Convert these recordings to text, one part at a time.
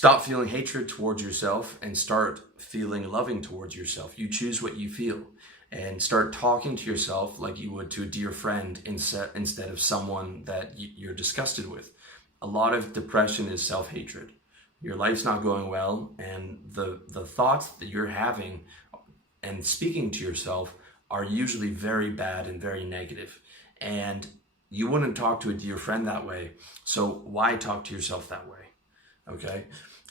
Stop feeling hatred towards yourself and start feeling loving towards yourself. You choose what you feel, and start talking to yourself like you would to a dear friend instead of someone that you're disgusted with. A lot of depression is self-hatred. Your life's not going well, and the thoughts that you're having and speaking to yourself are usually very bad and very negative. And you wouldn't talk to a dear friend that way. So why talk to yourself that way? Okay?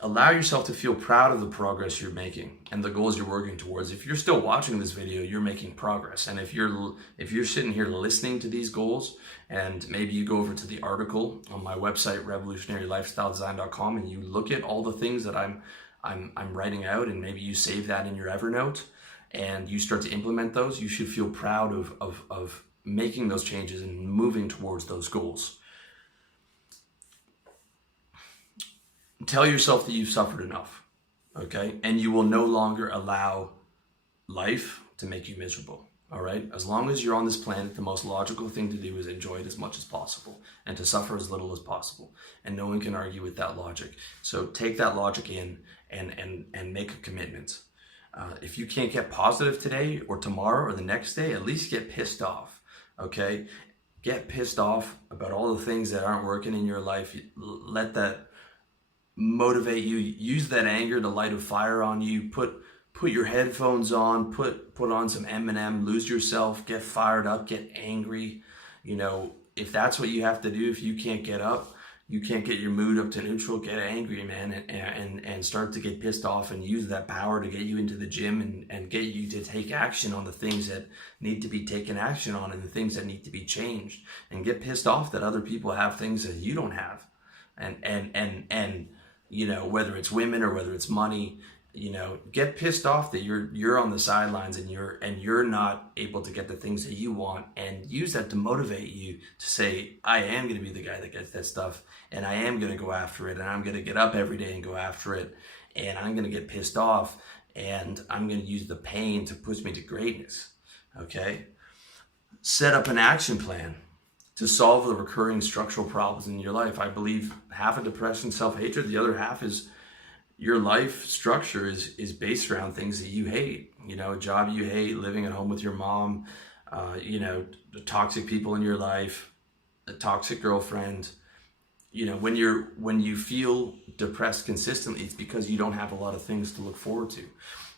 Allow yourself to feel proud of the progress you're making and the goals you're working towards. If you're still watching this video, you're making progress. And if you're sitting here listening to these goals, and maybe you go over to the article on my website, revolutionarylifestyledesign.com, and you look at all the things that I'm writing out, and maybe you save that in your Evernote and you start to implement those, you should feel proud of making those changes and moving towards those goals. Tell yourself that you've suffered enough, okay? And you will no longer allow life to make you miserable, all right? As long as you're on this planet, the most logical thing to do is enjoy it as much as possible and to suffer as little as possible. And no one can argue with that logic. So take that logic in and make a commitment. If you can't get positive today or tomorrow or the next day, at least get pissed off, okay? Get pissed off about all the things that aren't working in your life. Let that motivate you. Use that anger to light a fire on you. Put your headphones on, put on some Eminem, lose yourself, get fired up, get angry. You know, if that's what you have to do, if you can't get up, you can't get your mood up to neutral, get angry, man, and start to get pissed off, and use that power to get you into the gym and get you to take action on the things that need to be taken action on and the things that need to be changed, and get pissed off that other people have things that you don't have. And you know, whether it's women or whether it's money, you know, get pissed off that you're on the sidelines and you're not able to get the things that you want, and use that to motivate you to say, I am going to be the guy that gets that stuff, and I am going to go after it, and I'm going to get up every day and go after it, and I'm going to get pissed off, and I'm going to use the pain to push me to greatness. Okay? Set up an action plan to solve the recurring structural problems in your life. I believe half of depression, self-hatred, the other half is your life structure is based around things that you hate. You know, a job you hate, living at home with your mom, you know, the toxic people in your life, a toxic girlfriend. You know, when you feel depressed consistently, it's because you don't have a lot of things to look forward to.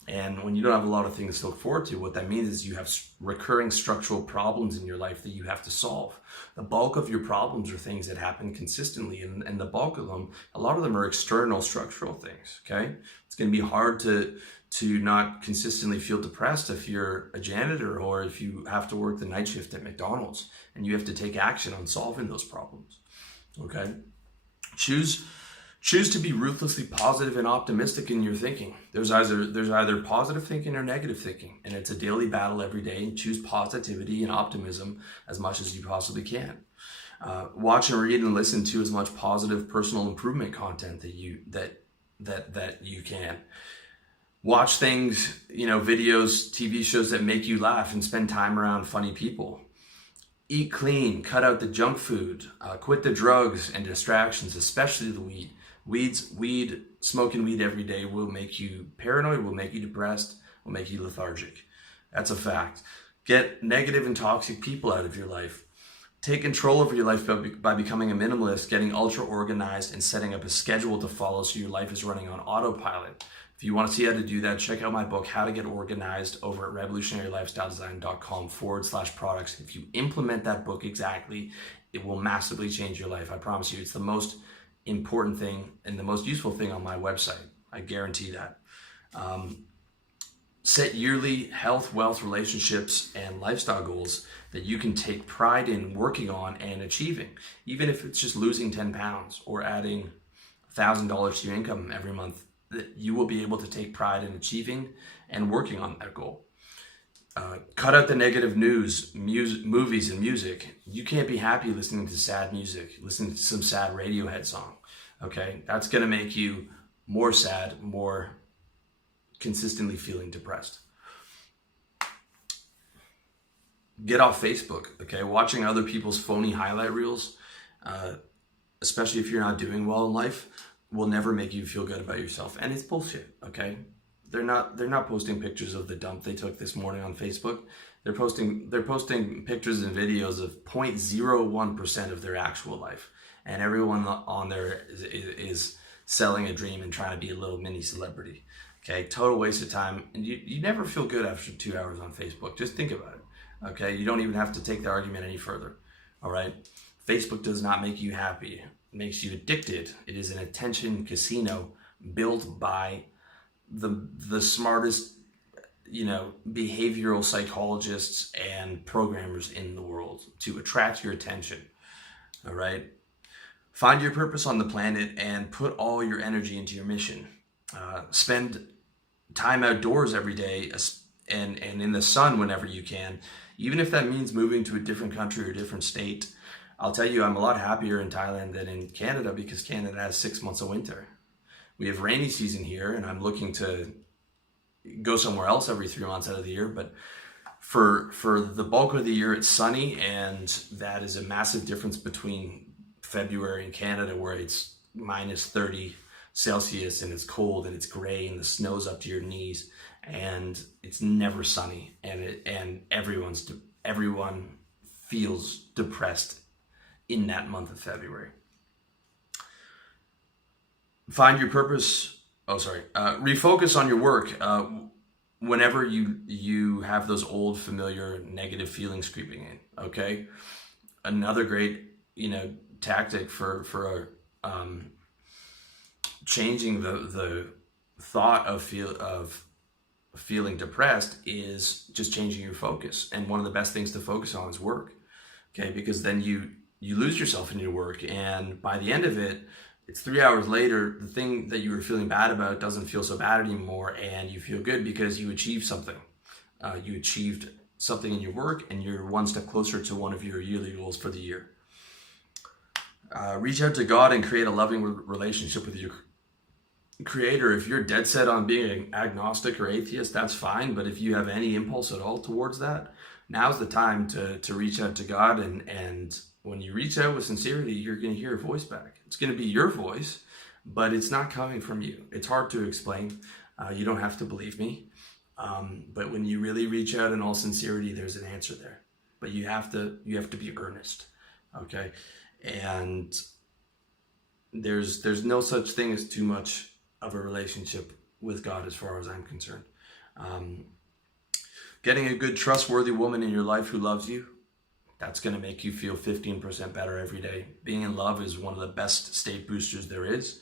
And when you don't have a lot of things to look forward to, what that means is you have recurring structural problems in your life that you have to solve. The bulk of your problems are things that happen consistently, and the bulk of them, a lot of them are external structural things, okay? It's going to be hard to not consistently feel depressed if you're a janitor or if you have to work the night shift at McDonald's and you have to take action on solving those problems, okay? Choose to be ruthlessly positive and optimistic in your thinking. There's either positive thinking or negative thinking, and it's a daily battle every day. And choose positivity and optimism as much as you possibly can. Watch and read and listen to as much positive personal improvement content that you can. Watch things, you know, videos, TV shows that make you laugh, and spend time around funny people. Eat clean, cut out the junk food, quit the drugs and distractions, especially the weed. Smoking weed every day will make you paranoid, will make you depressed, will make you lethargic. That's a fact. Get negative and toxic people out of your life. Take control over your life by becoming a minimalist, getting ultra organized, and setting up a schedule to follow so your life is running on autopilot. If you want to see how to do that, check out my book, How to Get Organized, over at revolutionarylifestyledesign.com/products. If you implement that book exactly, it will massively change your life. I promise you, it's the most important thing and the most useful thing on my website. I guarantee that. Set yearly health, wealth, relationships, and lifestyle goals that you can take pride in working on and achieving. Even if it's just losing 10 pounds or adding $1,000 to your income every month, that you will be able to take pride in achieving and working on that goal. Cut out the negative news, movies and music. You can't be happy listening to sad music, listening to some sad Radiohead song, okay? That's gonna make you more sad, more consistently feeling depressed. Get off Facebook, okay? Watching other people's phony highlight reels, especially if you're not doing well in life, will never make you feel good about yourself, and it's bullshit. Okay, they're not posting pictures of the dump they took this morning on Facebook. They're posting pictures and videos of 0.01% of their actual life, and everyone on there is selling a dream and trying to be a little mini celebrity. Okay, total waste of time, and you never feel good after 2 hours on Facebook. Just think about it. Okay, you don't even have to take the argument any further. All right, Facebook does not make you happy. It makes you addicted. It is an attention casino built by the smartest, behavioral psychologists and programmers in the world to attract your attention. All right, find your purpose on the planet and put all your energy into your mission. Spend time outdoors every day and in the sun whenever you can, even if that means moving to a different country or different state. I'll tell you, I'm a lot happier in Thailand than in Canada because Canada has 6 months of winter. We have rainy season here, and I'm looking to go somewhere else every 3 months out of the year. But for the bulk of the year, it's sunny, and that is a massive difference between February in Canada, where it's minus 30 Celsius and it's cold and it's gray and the snow's up to your knees and it's never sunny, and everyone feels depressed in that month of February. Find your purpose. Refocus on your work whenever you have those old familiar negative feelings creeping in. Okay, another great tactic for changing the thought of feeling depressed is just changing your focus. And one of the best things to focus on is work. Okay, because then you lose yourself in your work, and by the end of it, it's 3 hours later, the thing that you were feeling bad about doesn't feel so bad anymore, and you feel good because you achieved something. You achieved something in your work, and you're one step closer to one of your yearly goals for the year. Reach out to God and create a loving relationship with your Creator. If you're dead set on being agnostic or atheist, that's fine, but if you have any impulse at all towards that, now's the time to reach out to God, and when you reach out with sincerity, you're going to hear a voice back. It's going to be your voice, but it's not coming from you. It's hard to explain. You don't have to believe me. But when you really reach out in all sincerity, there's an answer there. But you have to be earnest. Okay? And there's no such thing as too much of a relationship with God as far as I'm concerned. Getting a good, trustworthy woman in your life who loves you, that's going to make you feel 15% better every day. Being in love is one of the best state boosters there is.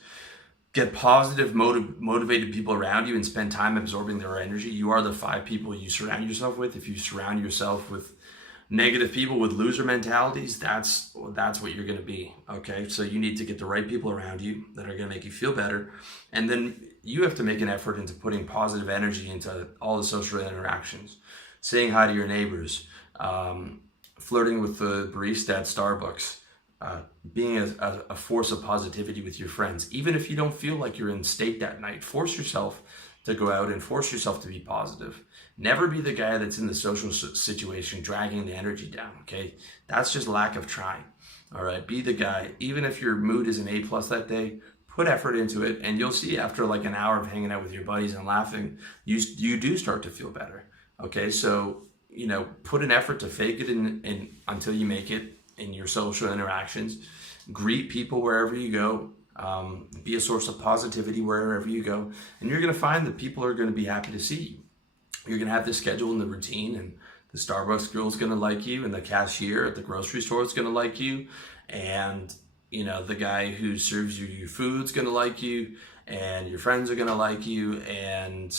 Get positive, motivated people around you and spend time absorbing their energy. You are the 5 people you surround yourself with. If you surround yourself with negative people with loser mentalities, that's what you're going to be. Okay, so you need to get the right people around you that are going to make you feel better, and then you have to make an effort into putting positive energy into all the social interactions. Saying hi to your neighbors, flirting with the barista at Starbucks, being a force of positivity with your friends. Even if you don't feel like you're in state that night, force yourself to go out and force yourself to be positive. Never be the guy that's in the social situation dragging the energy down, okay? That's just lack of trying, all right? Be the guy. Even if your mood is an A+ that day, put effort into it, and you'll see after like an hour of hanging out with your buddies and laughing, you do start to feel better, okay? So, put an effort to fake it in until you make it in your social interactions. Greet people wherever you go. Be a source of positivity wherever you go, and you're going to find that people are going to be happy to see you. You're going to have this schedule and the routine, and the Starbucks girl is going to like you, and the cashier at the grocery store is going to like you, and the guy who serves you your food is going to like you, and your friends are going to like you, and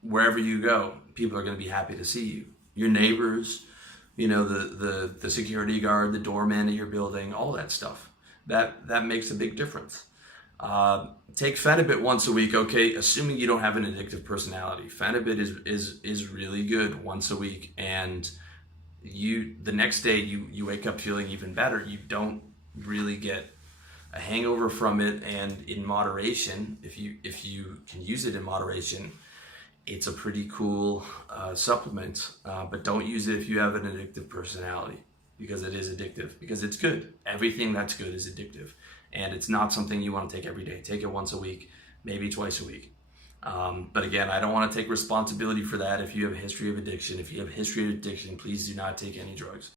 wherever you go, people are going to be happy to see you. Your neighbors, the security guard, the doorman at your building, all that stuff. That makes a big difference. Take Phenibut once a week, okay? Assuming you don't have an addictive personality. Phenibut is really good once a week, and the next day you wake up feeling even better. You don't really get a hangover from it, and in moderation, if you can use it in moderation, it's a pretty cool supplement. But don't use it if you have an addictive personality, because it is addictive, because it's good. Everything that's good is addictive. and it's not something you want to take every day. Take it once a week, maybe twice a week. But again, I don't want to take responsibility for that. If you have a history of addiction, please do not take any drugs.